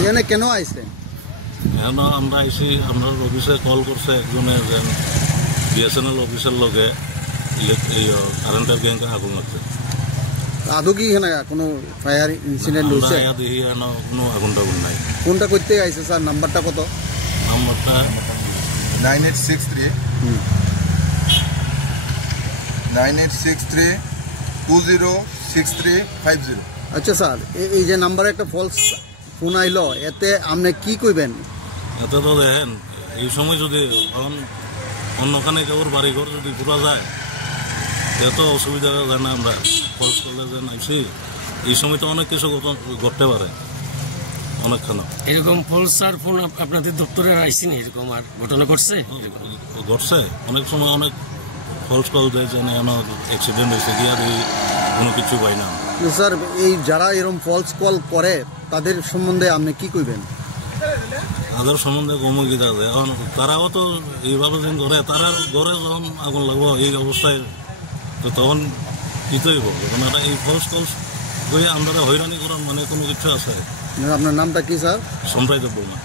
এখানে কেন আইছেন? এখন আমরা আইসি, আমরা অফিসে কল করছে একজনে যে বিএসএনএল অফিসের লগে কারেন্টের গ্যাংকে আগুন লাগছে। আদৌ কি এখানে কোনো ফায়ার ইনসিডেন্ট হয়েছে? দেখি কোনো আগুন টাগুন নাই। কোনটা করতে আইছে স্যার? নাম্বারটা কত? নাম্বারটা 9863206350। আচ্ছা স্যার, এই যে নাম্বারে একটা ফলস ফোন আইলো, এতে আপনি কি কইবেন? এতে তো দেখেন এই সময় যদি অন্যখানে কেউর বাড়িঘর যদি ঘুরা যায় এত অসুবিধা যায় না। আমরা ফলস করলে যে নাইছি এই সময় তো অনেক কিছু ঘটতে পারে, অনেকখানা এরকম ফলসার ফোন আপনাদের দপ্তরে আইসি না? এরকম আর ঘটনা ঘটছে? ঘটছে অনেক সময়, অনেক ফলস কল দেয় যে অ্যাক্সিডেন্ট হয়েছে গিয়া দিয়ে কোনো কিছু পাই না। স্যার, এই যারা এরকম ফলস কল করে তাদের সম্বন্ধে আপনি কি কইবেন? তাদের সম্বন্ধে কমে থাকে, এখন তারাও তো এইভাবে যেন ধরে তারা ঘরে যখন আগুন লাগবো এই অবস্থায়, তো তখন কি তৈব? এই ফলস কল করে আমরা হয়রানি করার মানে কোনো কিছু আছে? আপনার নামটা কি স্যার? সম্প্রায়িত বললাম।